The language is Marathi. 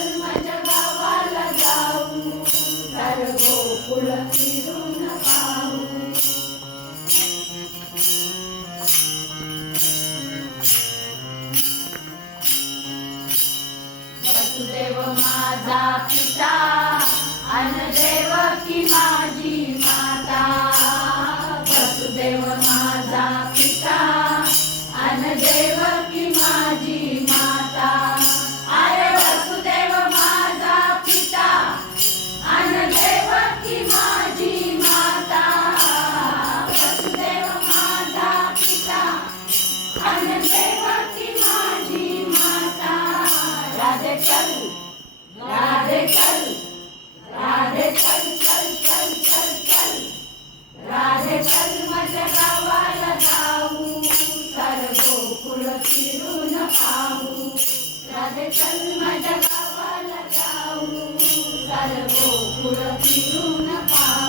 चल माझ्या गावाला जाऊ, सारं गोकुळ फिरून पाहू. वसुदेव माझा पिता अन देवकी माझी माता. वसुदेव माझा पिता अन देवकी माझी माता. अरे वसुदेव माझा पिता अन देवकी माझी माता. वसुदेव माझा पिता अन देवकी माझी माता. राधे चल, राधे चल, राधे चल चल चल चल चल. राधे चल माझ्या गावाला जाऊ, सारं गोकुळ फिरून पाहू. राधे चल माझ्या गावाला जाऊ, सारं गोकुळ फिरून पाहू.